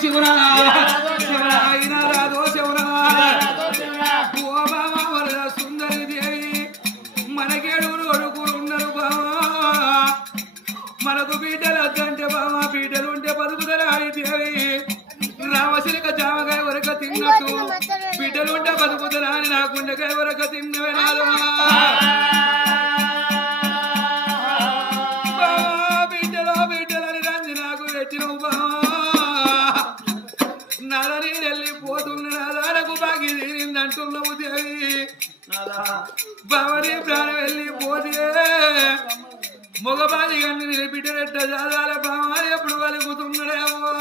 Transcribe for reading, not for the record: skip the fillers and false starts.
శివరా అయినా రాదో శివరా ఓ బాబా వరద సుందరి దేవి మనకేడుగురు కొడుకులు ఉన్నారు బాబా మనకు బిడ్డలు వద్దంటే బాబా బిడ్డలు ఉంటే బతుకుదరా అని దేవి రామశిలిక జామకాయ వరక తిన్నట్టు బిడ్డలు ఉంటే బతుకుదరా అని నా గుండెకాయ వరక తిన్నవే నాలో బిడ్డలని రంది నాకు పెట్టినవు బాబా నదని వెళ్ళిపోతున్న నాదాలకు బాగి తీరిందంటున్నావు దేవి బావని ప్రాణం వెళ్ళిపోతే మగబాది గండి బిడ్డలెట్ట చదాల బావ ఎప్పుడు కలుగుతున్నాడేమో